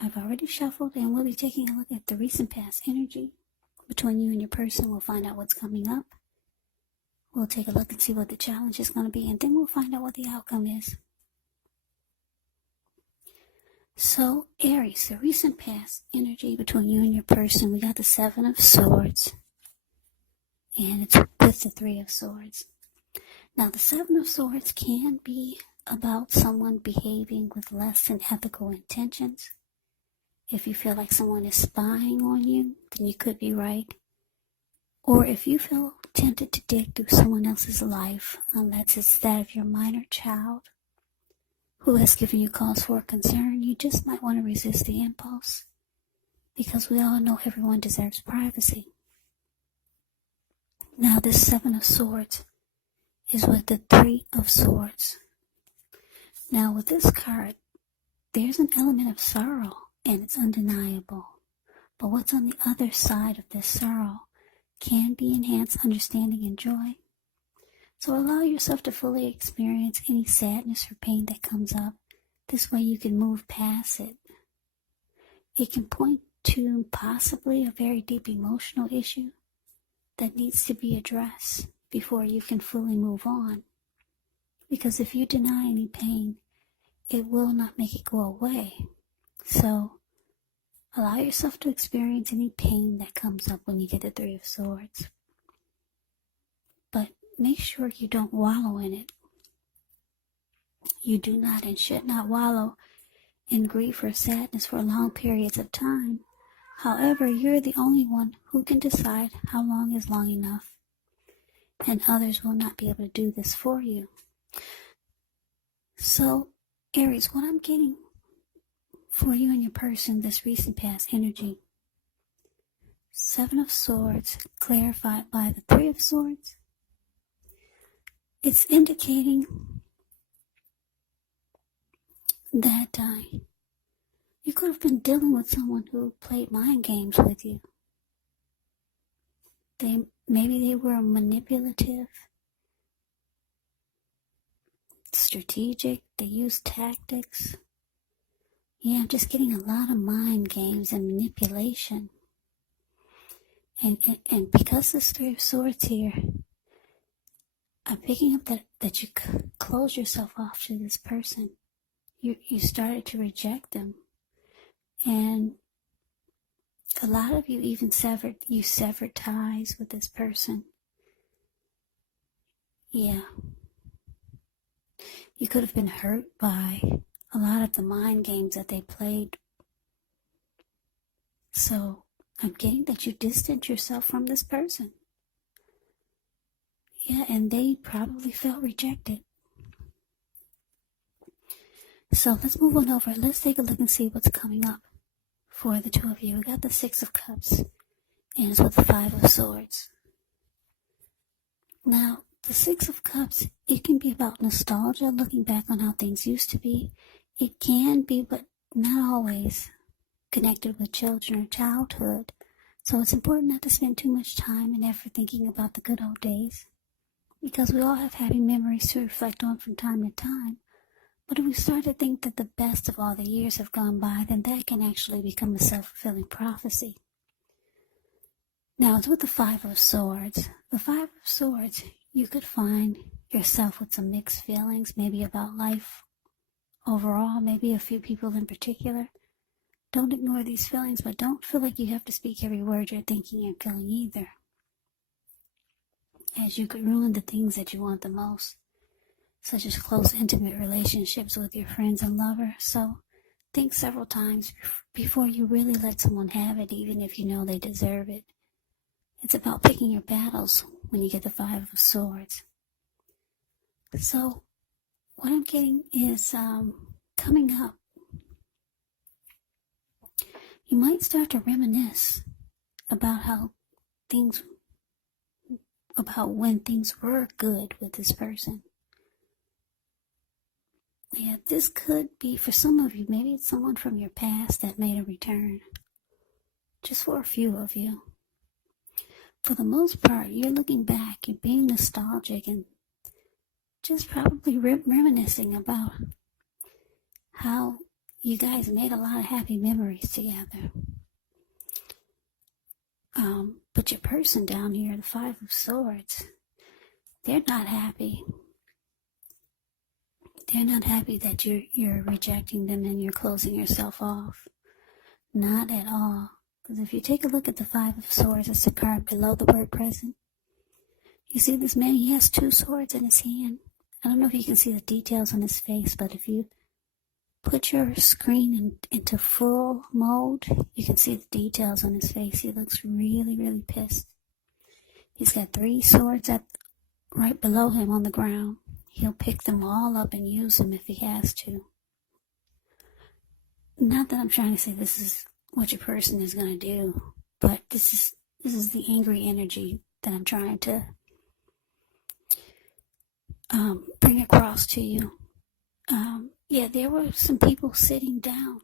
I've already shuffled, and we'll be taking a look at the recent past energy between you and your person. We'll find out what's coming up. We'll take a look and see what the challenge is going to be, and then we'll find out what the outcome is. So, Aries, the recent past energy between you and your person, we got the Seven of Swords, and it's with the Three of Swords. Now, the Seven of Swords can be about someone behaving with less than ethical intentions. If you feel like someone is spying on you, then you could be right. Or if you feel tempted to dig through someone else's life, unless it's that of your minor child who has given you cause for concern, you just might want to resist the impulse, because we all know everyone deserves privacy. Now, this Seven of Swords is with the Three of Swords. Now, with this card, there's an element of sorrow, and it's undeniable. But what's on the other side of this sorrow can be enhanced understanding and joy. So allow yourself to fully experience any sadness or pain that comes up. This way you can move past it. It can point to possibly a very deep emotional issue that needs to be addressed before you can fully move on. Because if you deny any pain, it will not make it go away. So, allow yourself to experience any pain that comes up when you get the Three of Swords. But make sure you don't wallow in it. You do not and should not wallow in grief or sadness for long periods of time. However, you're the only one who can decide how long is long enough, and others will not be able to do this for you. So, Aries, what I'm getting for you and your person, this recent past energy, Seven of Swords clarified by the Three of Swords, it's indicating that you could have been dealing with someone who played mind games with you. Maybe they were manipulative, strategic, they used tactics. Yeah, I'm just getting a lot of mind games and manipulation. And because this Three of Swords here, I'm picking up that you close yourself off to this person. You started to reject them. And a lot of you even severed ties with this person. Yeah. You could have been hurt by a lot of the mind games that they played. So I'm getting that you distanced yourself from this person. Yeah, and they probably felt rejected. So let's move on over. Let's take a look and see what's coming up for the two of you. We got the Six of Cups, and it's with the Five of Swords. Now, the Six of Cups, it can be about nostalgia, looking back on how things used to be. It can be, but not always, connected with children or childhood. So it's important not to spend too much time and effort thinking about the good old days, because we all have happy memories to reflect on from time to time. But if we start to think that the best of all the years have gone by, then that can actually become a self-fulfilling prophecy. Now, it's with the Five of Swords. The Five of Swords, you could find yourself with some mixed feelings, maybe about life overall, maybe a few people in particular. Don't ignore these feelings, but don't feel like you have to speak every word you're thinking and feeling either, as you could ruin the things that you want the most, such as close, intimate relationships with your friends and lovers. So think several times before you really let someone have it, even if you know they deserve it. It's about picking your battles when you get the Five of Swords. So what I'm getting is coming up, you might start to reminisce about when things were good with this person. Yeah, this could be, for some of you, maybe it's someone from your past that made a return. Just for a few of you. For the most part, you're looking back, you're being nostalgic, and just probably reminiscing about how you guys made a lot of happy memories together. But your person down here, the Five of Swords, they're not happy. They're not happy that you're rejecting them and you're closing yourself off. Not at all. Because if you take a look at the Five of Swords, it's the card below the word present. You see this man, he has 2 swords in his hand. I don't know if you can see the details on his face, but if you put your screen into full mode, you can see the details on his face. He looks really, really pissed. He's got 3 swords right below him on the ground. He'll pick them all up and use them if he has to. Not that I'm trying to say this is what your person is going to do, but this is the angry energy that I'm trying to bring across to you. Yeah, there were some people sitting down.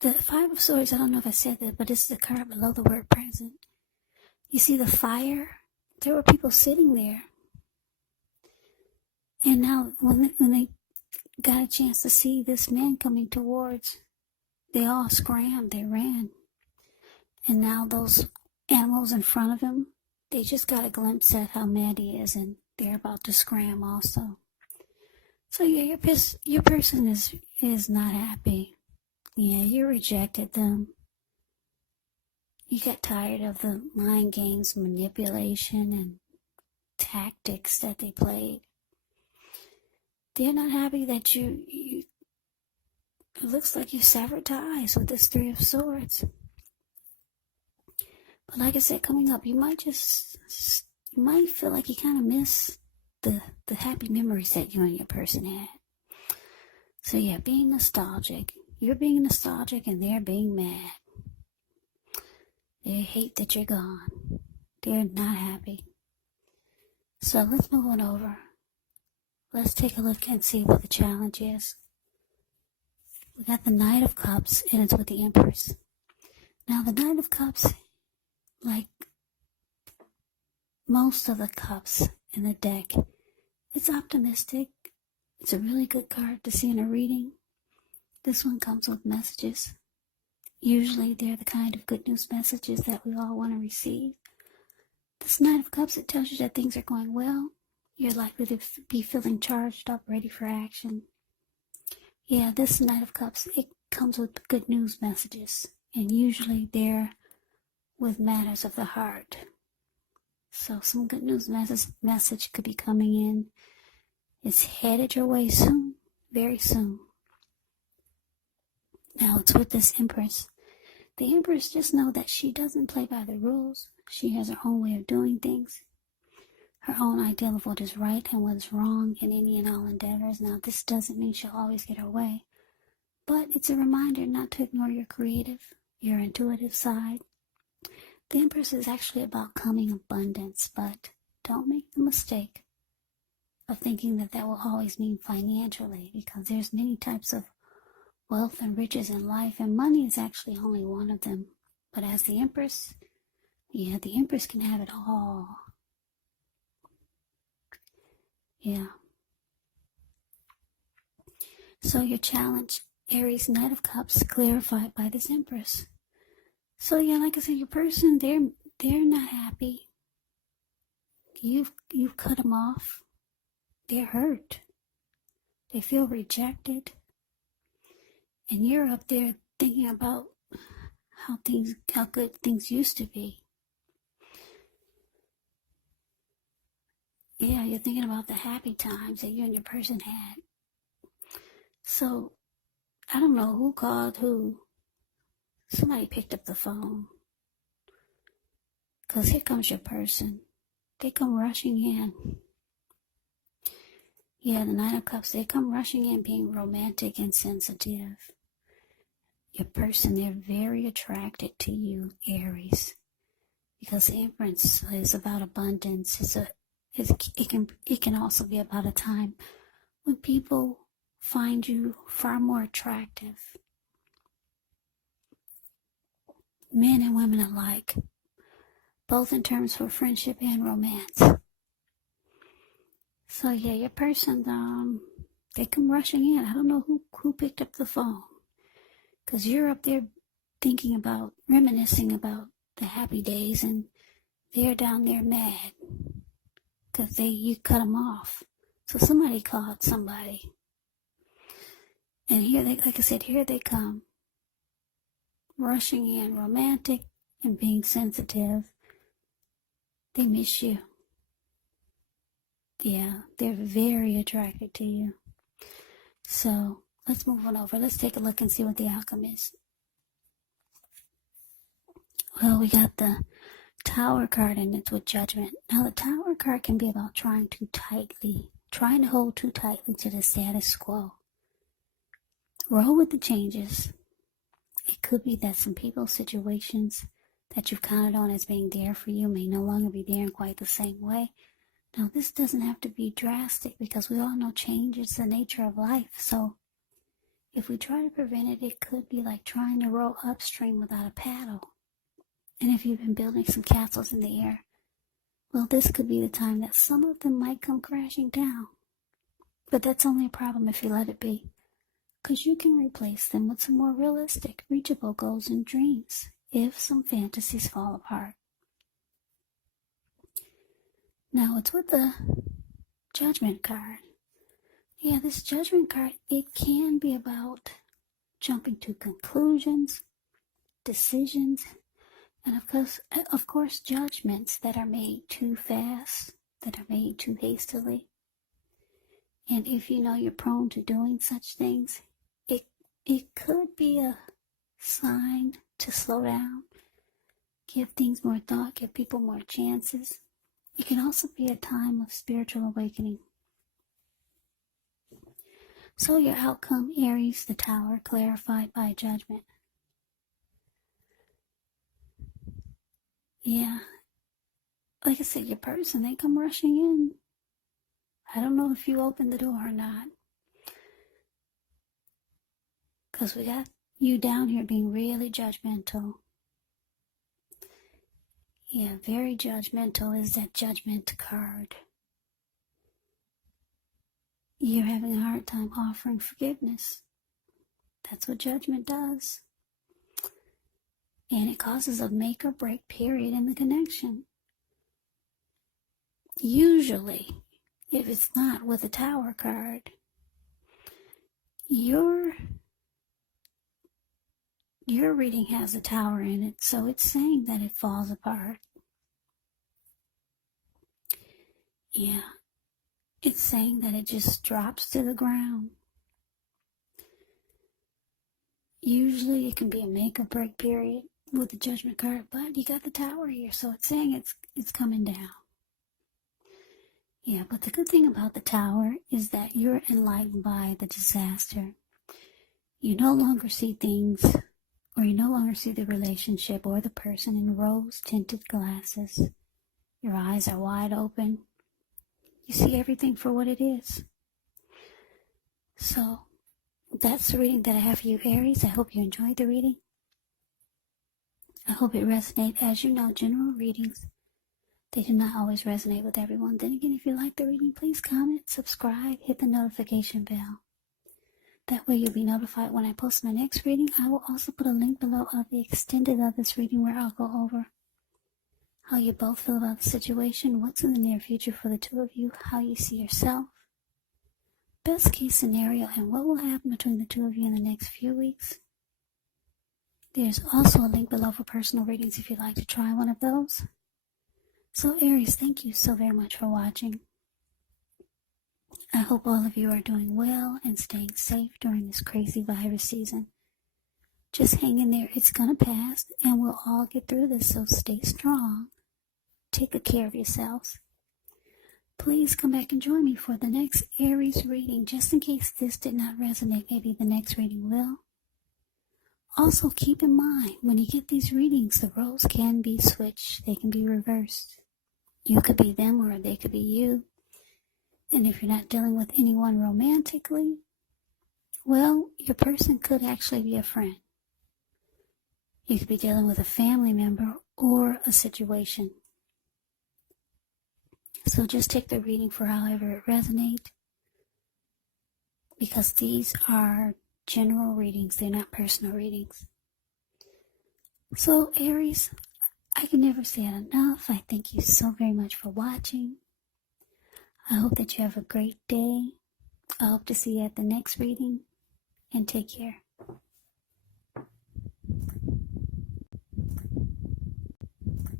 The Five of Swords, I don't know if I said that, but it's the card below the word present. You see the fire? There were people sitting there. And now when they got a chance to see this man coming towards, they all scrammed, they ran. And now those animals in front of him, they just got a glimpse at how mad he is, and they're about to scram also. So yeah, your person is not happy. Yeah, you rejected them. You got tired of the mind games, manipulation, and tactics that they played. They're not happy that you it looks like you severed ties with this 3 of Swords. But like I said, coming up, you might feel like you kind of miss the happy memories that you and your person had. So yeah, being nostalgic. You're being nostalgic and they're being mad. They hate that you're gone. They're not happy. So let's move on over. Let's take a look and see what the challenge is. We got the Knight of Cups, and it's with the Empress. Now the Knight of Cups, like most of the cups in the deck, it's optimistic. It's a really good card to see in a reading. This one comes with messages. Usually they're the kind of good news messages that we all want to receive. This Knight of Cups, it tells you that things are going well. You're likely to be feeling charged up, ready for action. Yeah, this Knight of Cups, it comes with good news messages. And usually they're with matters of the heart. So some good news message could be coming in. It's headed your way soon, very soon. Now it's with this Empress. The Empress, just know that she doesn't play by the rules. She has her own way of doing things. Her own ideal of what is right and what is wrong in any and all endeavors. Now this doesn't mean she'll always get her way. But it's a reminder not to ignore your creative, your intuitive side. The Empress is actually about coming abundance, but don't make the mistake of thinking that will always mean financially, because there's many types of wealth and riches in life, and money is actually only one of them. But as the Empress, yeah, the Empress can have it all. Yeah. So your challenge, Aries, Knight of Cups, clarified by this Empress. So yeah, like I said, your person, they're not happy. You've cut them off. They're hurt. They feel rejected. And you're up there thinking about how good things used to be. Yeah, you're thinking about the happy times that you and your person had. So, I don't know who called who. Somebody picked up the phone. Because here comes your person. They come rushing in. Yeah, the Knight of Cups, they come rushing in being romantic and sensitive. Your person, they're very attracted to you, Aries. Because the Empress is about abundance. It can also be about a time when people find you far more attractive. Men and women alike, both in terms for friendship and romance. So yeah, your person, They come rushing in. I don't know who picked up the phone. Because you're up there thinking about, reminiscing about the happy days, and they're down there mad because you cut them off. So somebody called somebody. And here they, like I said, here they come. Rushing in, romantic and being sensitive. They miss you. Yeah, they're very attracted to you. So let's move on over. Let's take a look and see what the outcome is. Well, we got the Tower card, and it's with Judgment. Now, the Tower card can be about trying to hold too tightly to the status quo. Roll with the changes. It could be that some people's situations that you've counted on as being there for you may no longer be there in quite the same way. Now, this doesn't have to be drastic because we all know change is the nature of life. So, if we try to prevent it, it could be like trying to row upstream without a paddle. And if you've been building some castles in the air, well, this could be the time that some of them might come crashing down. But that's only a problem if you let it be, because you can replace them with some more realistic, reachable goals and dreams if some fantasies fall apart. Now, it's with the Judgment card. Yeah, this Judgment card, it can be about jumping to conclusions, decisions, and of course, judgments that are made too fast, that are made too hastily. And if you know you're prone to doing such things, it could be a sign to slow down, give things more thought, give people more chances. It can also be a time of spiritual awakening. So your outcome, Aries, the Tower, clarified by Judgment. Yeah, like I said, your person, they come rushing in. I don't know if you opened the door or not. Because we got you down here being really judgmental. Yeah, very judgmental is that Judgment card. You're having a hard time offering forgiveness. That's what Judgment does. And it causes a make or break period in the connection. Usually, if it's not with a Tower card, your reading has a Tower in it, so it's saying that it falls apart. Yeah, it's saying that it just drops to the ground. Usually it can be a make or break period with the Judgment card, but you got the Tower here, so it's saying it's coming down. Yeah, but the good thing about the Tower is that you're enlightened by the disaster. You no longer see things, or you no longer see the relationship or the person in rose-tinted glasses. Your eyes are wide open. You see everything for what it is. So, that's the reading that I have for you, Aries. I hope you enjoyed the reading. I hope it resonates. As you know, general readings, they do not always resonate with everyone. Then again, if you like the reading, please comment, subscribe, hit the notification bell. That way you'll be notified when I post my next reading. I will also put a link below of the extended of this reading where I'll go over how you both feel about the situation, what's in the near future for the two of you, how you see yourself, best case scenario, and what will happen between the two of you in the next few weeks. There's also a link below for personal readings if you'd like to try one of those. So Aries, thank you so very much for watching. I hope all of you are doing well and staying safe during this crazy virus season. Just hang in there. It's going to pass, and we'll all get through this, so stay strong. Take good care of yourselves. Please come back and join me for the next Aries reading. Just in case this did not resonate, maybe the next reading will. Also, keep in mind, when you get these readings, the roles can be switched. They can be reversed. You could be them or they could be you. And if you're not dealing with anyone romantically, well, your person could actually be a friend. You could be dealing with a family member or a situation. So just take the reading for however it resonates. because these are general readings, they're not personal readings. So Aries, I can never say it enough. I thank you so very much for watching. I hope that you have a great day. I hope to see you at the next reading, and take care.